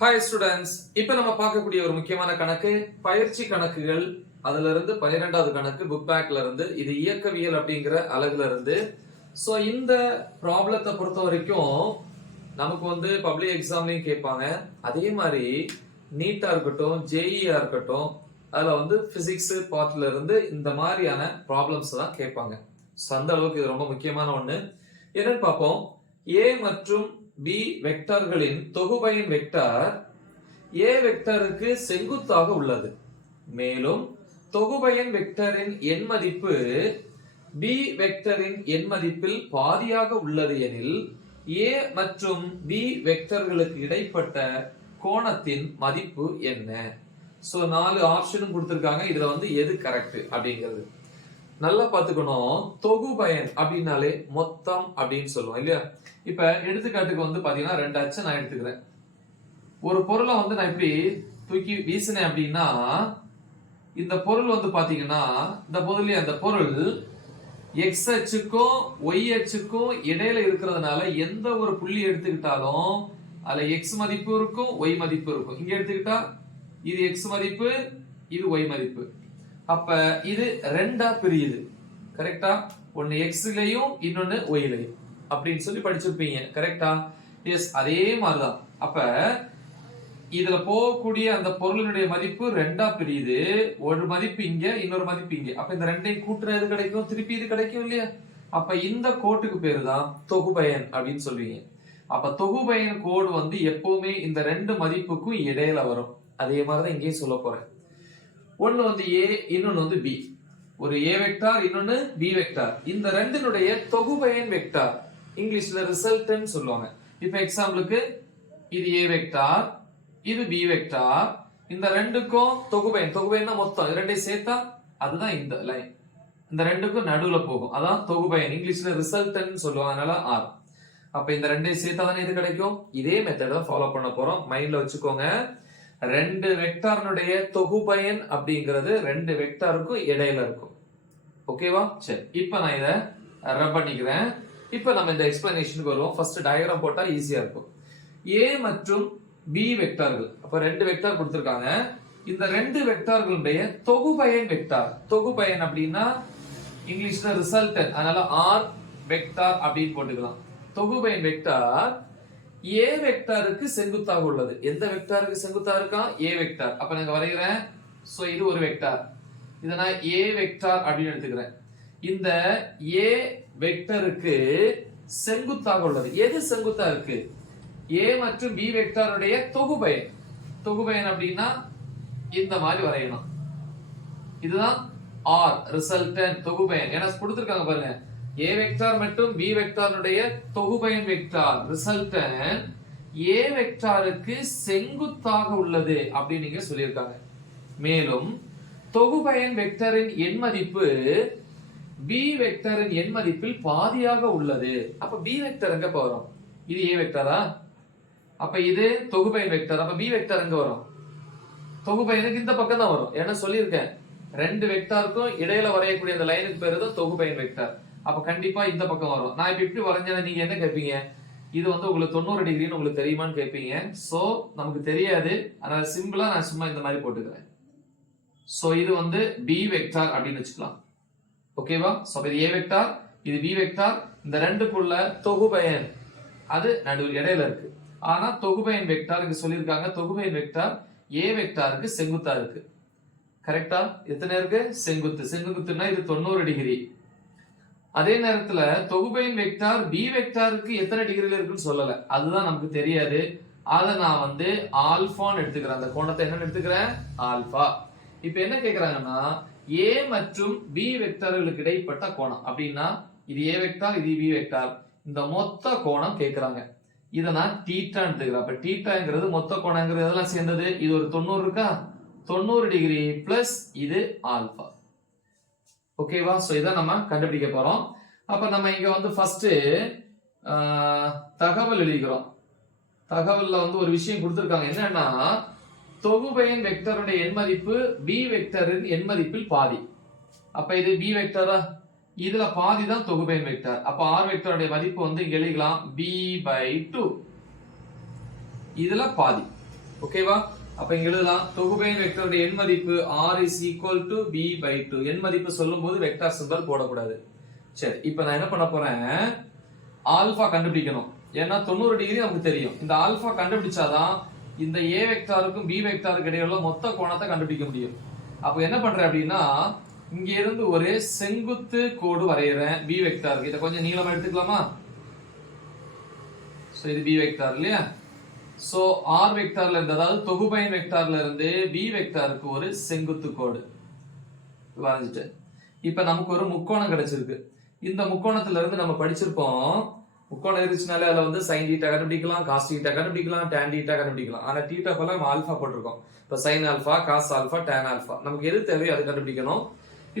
Hi students, இப்ப நம்ம பார்க்கக்கூடிய ஒரு முக்கியமான கணக்கு பயிற்சி கணக்குகள். அதுல இருந்து 12வது கணக்கு புக் பேக்ல இருந்து, இது இயக்கவியல் அப்படிங்கிற அலகுல இருந்து. சோ இந்த ப்ராப்ளத்தை பொறுத்த வரைக்கும் நமக்கு வந்து பப்ளிக் எக்ஸாம்லயும் கேட்பாங்க. அதே மாதிரி நீட்டா இருக்கட்டும், ஜேஇஆ இருக்கட்டும், அதுல வந்து பிசிக்ஸ் பார்ட்ல இருந்து இந்த மாதிரியான ப்ராப்ளம்ஸ் தான் கேட்பாங்க. சோ அந்த அளவுக்கு இது ரொம்ப முக்கியமான ஒண்ணு. என்னன்னு பார்ப்போம். ஏ மற்றும் பி வெக்டர்களின் தொகுபயன் வெக்டர் ஏ வெக்டருக்கு செங்குத்தாக உள்ளது. மேலும் தொகுபயன் வெக்டரின் எண் மதிப்பு பி வெக்டரின் எண் மதிப்பில் பாதியாக உள்ளது எனில் ஏ மற்றும் பி வெக்டர்களுக்கு இடைப்பட்ட கோணத்தின் மதிப்பு என்ன? சோ 4 ஆப்ஷனும் கொடுத்திருக்காங்க. இதுல வந்து எது கரெக்ட் அப்படிங்கிறது நல்லா பாத்துக்கணும். தொகுபயன் அப்படின்னாலே மொத்தம் அப்படின்னு சொல்லுவோம் இல்லையா? இப்ப எடுத்துக்காட்டுக்கு வந்து பாத்தீங்கன்னா 2 அச்சை நான் எடுத்துக்கிறேன். ஒரு பொருளை வந்து நான் இப்படி தூக்கி வீசினேன் அப்படின்னா இந்த பொருள் வந்து பாத்தீங்கன்னா இந்த பொருள் எக்ஸ் அச்சுக்கும் ஒய் அச்சுக்கும் இடையில இருக்கிறதுனால எந்த ஒரு புள்ளி எடுத்துக்கிட்டாலும் அதுல எக்ஸ் மதிப்பு இருக்கும், ஒய் மதிப்பு இருக்கும். இங்க எடுத்துக்கிட்டா இது எக்ஸ் மதிப்பு, இது ஒய் மதிப்பு. அப்ப இது ரெண்டா பிரியுது. கரெக்டா? ஒன்னு எக்ஸ்லயும் இன்னொன்னு ஒய்லயும் அப்படின்னு சொல்லி படிச்சிருப்பீங்க. கரெக்டா? எஸ், அதே மாதிரிதான். அப்ப இதுல போகக்கூடிய அந்த பொருளினுடைய மதிப்பு ரெண்டா பிரியுது. ஒரு மதிப்பு இங்க, இன்னொரு மதிப்பு இங்க. அப்ப இந்த ரெண்டையும் கூட்டுறது கிடைக்கும், திருப்பி இது கிடைக்கும் இல்லையா? அப்ப இந்த கோட்டுக்கு பேரு தான் தொகுபயன் அப்படின்னு சொல்லுவீங்க. அப்ப தொகுபயன் கோடு வந்து எப்பவுமே இந்த ரெண்டு மதிப்புக்கும் இடையில வரும். அதே மாதிரிதான் இங்கேயும் சொல்ல போறேன். ஒன்னு வந்து ஏ, இன்னொன்னு வந்து பி. ஒரு ஏ வெக்டார், இன்னொன்னு பி வெக்டார். இந்த ரெண்டினுடைய தொகுபயன் வெக்டார் இங்கிலீஷ்ல ரிசல்டன்ட் சொல்லுவாங்க. இப்ப எக்ஸாம்பிளுக்கு இது ஏ வெக்டார், இது பி வெக்டார். இந்த ரெண்டுக்கும் தொகுபயன் மொத்தம் ரெண்டையும் சேர்த்தா அதுதான் இந்த லைன். இந்த ரெண்டுக்கும் நடுவுல போகும், அதான் தொகுபயன். இங்கிலீஷ்ல ரிசல்டன்ட் சொல்லுவாங்க. அதனால ஆர். அப்ப இந்த ரெண்டையும் சேர்த்தா தானே இது கிடைக்கும். இதே மெத்தட ஃபாலோ பண்ண போறோம். மைண்ட்ல வச்சுக்கோங்க. ரெண்டு வெக்டார்னுடைய தொகுபயன் அப்படிங்கிறது ரெண்டு வெக்டாருக்கும் இடையில இருக்கும். ஓகேவா? சரி, இப்ப நான் இதை ரப் பண்ணிக்கிறேன். இப்ப நம்ம இந்த எக்ஸ்பிளனேஷனுக்கு வருவோம். ஃபர்ஸ்ட் டயக்ராம் போட்டா ஈஸியா இருக்கும். ஏ மற்றும் பி வெக்டார்கள், அப்ப ரெண்டு வெக்டார் கொடுத்திருக்காங்க. இந்த ரெண்டு வெக்டார்களுடைய தொகுபயன் வெக்டார். தொகுபயன் அப்படின்னா இங்கிலீஷ்ல ரிசல்டன்ட், அதனால ஆர் வெக்டார் அப்படின்னு போட்டுக்கலாம். தொகுபயன் வெக்டார் ஏ வெக்டாருக்கு செங்குத்தாக உள்ளது. எந்த வெக்டாருக்கு செங்குத்தாக இருக்கா? ஏ வெக்டார். அப்ப நான் வரைகிறேன். சோ இது ஒரு வெக்டார். இத நான் ஏ வெக்டார் அப்படின்னு எடுத்துக்கிறேன். இந்த ஏ வெக்டருக்கு செங்குத்தாக உள்ளது. எது செங்குத்தா இருக்கு? ஏ மற்றும் பி வெக்டாருடைய தொகுபயன். தொகுபயன் அப்படின்னா இந்த மாதிரி வரையணும். இதுதான் ஆர் ரிசல்டன்ட் தொகுபயன். ஏன்னா கொடுத்திருக்காங்க பாருங்க, ஏ வெக்டார் மற்றும் பி வெக்டாருடைய தொகுபயன் வெக்டார் ரிசல்டன்ட் ஏ வெக்டாருக்கு செங்குத்தாக உள்ளது அப்படின்னு நீங்க சொல்லியிருக்காங்க. மேலும் தொகுபயன் வெக்டரின் எண் மதிப்பு பி வெக்டரின் எண் மதிப்பில் பாதியாக உள்ளது. அப்ப பி வெக்டர் எங்க வரும்? இது ஏ வெக்டரா? அப்ப இது தொகுபயன் வெக்டர். அப்ப பி வெக்டர் எங்க வரும்? தொகுபயனுக்கு இந்த பக்கம் தான் வரும். ஏன்னா சொல்லியிருக்கேன், ரெண்டு வெக்டாருக்கும் இடையில வரையக்கூடிய அந்த லைனுக்கு பேரு தான் தொகுபயன் வெக்டர். அப்ப கண்டிப்பா இந்த பக்கம் வரும். நான் இப்ப இப்படி வரைஞ்சா நீங்க என்ன கேட்பீங்க? இது வந்து உங்களுக்கு 90 டிகிரின்னு உங்களுக்கு தெரியுமான்னு கேட்பீங்க. சோ நமக்கு தெரியாது, அதனால சிம்பிளா நான் சும்மா இந்த மாதிரி போட்டுக்கிறேன். சோ இது வந்து பி வெக்டார் அப்படின்னு வச்சுக்கலாம். ஓகேவா? சோ இது ஏ வெக்டார், இது பி வெக்டார். இந்த ரெண்டுக்குள்ள தொகுபயன் அது நடுவில் இடையில இருக்கு. ஆனா தொகுபயன் வெக்டார் இங்க சொல்லியிருக்காங்க. தொகுபயன் வெக்டார் ஏ வெக்டாருக்கு செங்குத்தா இருக்கு. கரெக்டா? எத்தனை இருக்கு? செங்குத்து. செங்குத்துனா இது 90 டிகிரி. அதே நேரத்துல தொகுபயன் வெக்டார் பி வெக்டாருக்கு எத்தனை டிகிரில இருக்குன்னு சொல்லல, அதுதான் நமக்கு தெரியாது. அத நான் வந்து ஆல்பான்னு எடுத்துக்கிறேன். அந்த கோணத்தை என்ன எடுத்துக்கிறேன்? ஆல்பா. இப்ப என்ன கேக்குறாங்கன்னா, ஏ மற்றும் பி வெக்டார்களுக்கு இடைப்பட்ட கோணம் அப்படின்னா இது ஏ வெக்டார், இது பி வெக்டார். இந்த மொத்த கோணம் கேக்குறாங்க. இத நான் தீட்டா எடுத்துக்கிறேன். அப்ப தீட்டாங்கிறது மொத்த கோணங்கிறது எதெல்லாம் சேர்ந்தது? இது ஒரு 90 இருக்கா? 90 டிகிரி பிளஸ் இது ஆல்பா. ஓகேவா? சோ இத நம்ம கண்டுபிடிக்க போறோம். அப்ப நம்ம இங்க வந்து ஃபர்ஸ்ட் தகவல் எழுதிக்கிறோம். தகவல்ல வந்து ஒரு விஷயம் கொடுத்திருக்காங்க. என்னன்னா, தொகுபயன் வெக்டருடைய எண் மதிப்பு பி வெக்டரின் எண் மதிப்பில் பாதி. அப்ப இது பி வெக்டரா? இதுல பாதி தான் தொகுபயன் வெக்டர். அப்ப ஆர் வெக்டருடைய மதிப்பு வந்து இங்க எழுதிக்கலாம் b/2. இதுல பாதி. ஓகேவா? அப்ப இங்க எழுதலாம் தொகுபெயர் வெக்டருடைய எண் மதிப்பு r is equal to b/2. எண் மதிப்பு சொல்லும்போது வெக்டார் சிம்பல் போடக்கூடாது. சரி, இப்போ நான் என்ன பண்ண போறேன், ஆல்பா கண்டுபிடிக்கணும். ஏன்னா 90 டிகிரி நமக்கு தெரியும். இந்த ஆல்பா கண்டுபிடிச்சாதான் இந்த a வெக்டாருக்கும் b வெக்டாருக்கு இடையில மொத்த கோணத்தை கண்டுபிடிக்க முடியும். அப்போ என்ன பண்றேன் அப்படின்னா, இங்க இருந்து ஒரு செங்குத்து கோடு வரையறேன் b வெக்டாருக்கு. இதை கொஞ்சம் நீளமா எடுத்துக்கலாமா? சோ இது b வெக்டார் இல்லையா? சோ r வெக்டார்ல இருந்து, அதாவது தொகுபெயர் வெக்டார்ல இருந்து b வெக்டாருக்கு ஒரு செங்குத்து கோடு வரைஞ்சிட்டேன். இப்ப நமக்கு ஒரு முக்கோணம் கிடைச்சிருக்கு. இந்த முக்கோணத்துல இருந்து நம்ம படிச்சிருப்போம், முக்கோணம் இருந்துச்சுனாலே அதுல வந்து sin θ கண்டுபிடிக்கலாம், cos θ கண்டுபிடிக்கலாம், tan θ கண்டுபிடிக்கலாம். ஆனா θ போல நம்ம ஆல்பா போட்டிருக்கோம். இப்ப sin alpha, cos alpha, tan alpha நமக்கு எது தேவையோ அது கண்டுபிடிக்கணும்.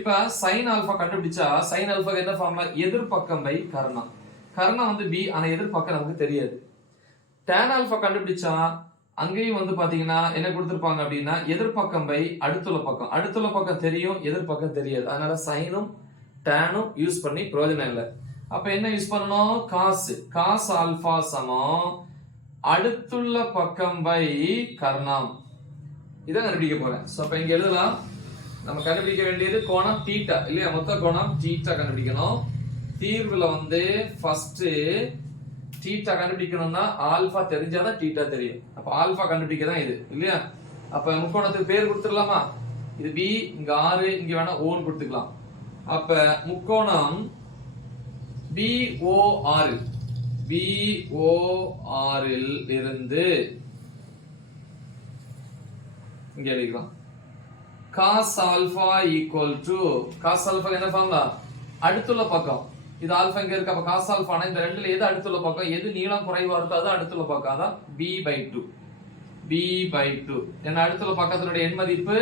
இப்ப sin ஆல்பா கண்டுபிடிச்சா sin ஆல்பாக்கு என்ன ஃபார்முலா? எதிர்பக்கம் பை கர்ணம். கர்ணம் வந்து b, ஆனா எதிர்பக்கம் நமக்கு தெரியாது. tan ஆல்பா கண்டுபிடிச்சா அங்கேயும் வந்து பாத்தீங்கன்னா என்ன கொடுத்திருப்பாங்க அப்படின்னா எதிர்பக்கம் பை அடுத்துள்ள பக்கம். அடுத்துள்ள பக்கம் தெரியும், எதிர்பக்கம் தெரியாது. அதனால சைனும் டேனும் யூஸ் பண்ணி பிரயோஜனம் இல்லை. அப்ப என்ன யூஸ் பண்ணணும்? காஸ் ஆல்பா சமம் அடுத்துள்ள பக்கம் பை கர்ணம். இதை கண்டுபிடிக்க போறேன். சோ அப்ப இங்க எழுதலாம், நம்ம கண்டுபிடிக்க வேண்டியது கோணம் தீட்டா இல்லையா? மொத்த கோணம் தீட்டா கண்டுபிடிக்கணும். தீர்வுல வந்து ஃபர்ஸ்ட் தீட்டா கண்டுபிடிக்கணும்னா ஆல்பா தெரிஞ்சாதான் தீட்டா தெரியும். அப்ப ஆல்பா கண்டுபிடிக்க தான் இது இல்லையா? அப்ப முக்கோணத்துக்கு பேர் கொடுத்துடலாமா? இது பி, இங்க ஆறு, இங்க வேணா ஓன்னு கொடுத்துக்கலாம். அப்ப முக்கோணம் BOR இல் இருந்து இங்க எழுதிக்கலாம் cos alpha equal to cos alpha என்ன ஃபார்முலா? அடுத்துள்ள பக்கம். இது ஆல்பா இங்க இருக்கு. அப்ப cos ஆல்பானா இந்த ரெண்டுல எது அடுத்துள்ள பக்கம், எது நீளம் குறைவா இருக்கோ அது அடுத்துள்ள பக்கம். அதான் b/2. ஏன்னா அடுத்துள்ள பக்கத்தினுடைய எண் மதிப்பு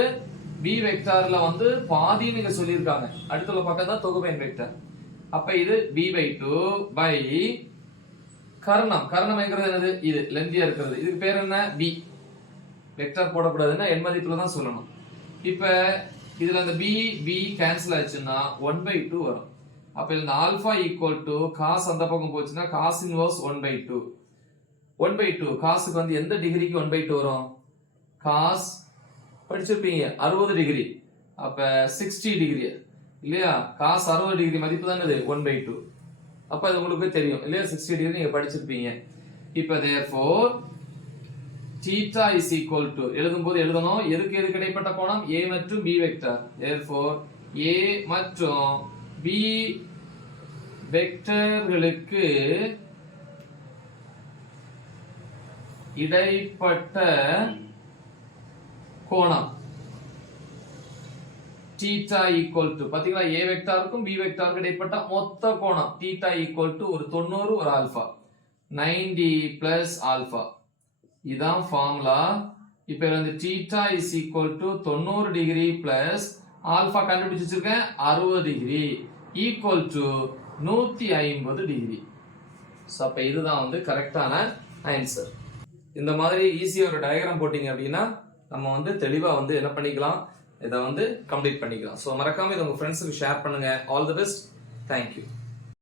b வெக்டார்ல வந்து பாதி நீங்க சொல்லியிருக்காங்க. அடுத்துள்ள பக்கம் தான் தொகுபெயர் வெக்டார். அப்ப இது b/2 பை கர்ணம். கர்ணம் என்கிறது என்னது? இது லெந்தியா இருக்கிறது. இதுக்கு பேர் என்ன? b. வெக்டார் போடக்கூடாதுன்னா எண் மதிப்புல தான் சொல்லணும். இப்ப இதுல அந்த b கேன்சல் ஆச்சுன்னா 1/2 வரும். அப்ப இந்த ஆல்பா ஈக்குவல் டு காஸ் அந்த பக்கம் போச்சுன்னா காஸ் இன்வர்ஸ் 1/2 காசுக்கு வந்து எந்த டிகிரிக்கு 1/2 வரும்? காஸ் படிச்சிருப்பீங்க 60 டிகிரி. அப்ப 60 டிகிரி இல்லையா? காஸ் 60 டிகிரி மதிப்பு தான் இது 1/2. அப்ப அது உங்களுக்கு தெரியும் இல்லையா? 60 டிகிரி நீங்க படிச்சிருப்பீங்க. இப்ப therefore theta is equal to எழுதும்போது எழுதணும் எதுக்கு எதுக்கு இடைப்பட்ட கோணம்? a மற்றும் b வெக்டார். therefore a மற்றும் b வெக்டர்களுக்கு இடைப்பட்ட கோணம் θ equal to பாத்தீங்களா? a வெக்டாருக்கும் b வெக்டாருக்கு இடைப்பட்ட மொத்த கோணம் θ equal to ஒரு 90 ஒரு ஆல்பா 90 பிளஸ் ஆல்பா. இதான் ஃபார்முலா. இப்ப வந்து θ is equal to 90 degree plus alpha கண்டுபிடிச்சு வச்சிருக்கேன் 60 டிகிரி ஈக்குவல் டு 150 டிகிரி. அப்ப இதுதான் வந்து கரெக்டான ஆன்சர். இந்த மாதிரி ஈஸியா ஒரு டயக்ராம் போட்டீங்க அப்படின்னா நம்ம வந்து தெளிவா வந்து என்ன பண்ணிக்கலாம், இதை வந்து கம்ப்ளீட் பண்ணிக்கலாம். ஸோ மறக்காம இதை உங்க ஃப்ரெண்ட்ஸுக்கு ஷேர் பண்ணுங்க. All the best. தேங்க்யூ.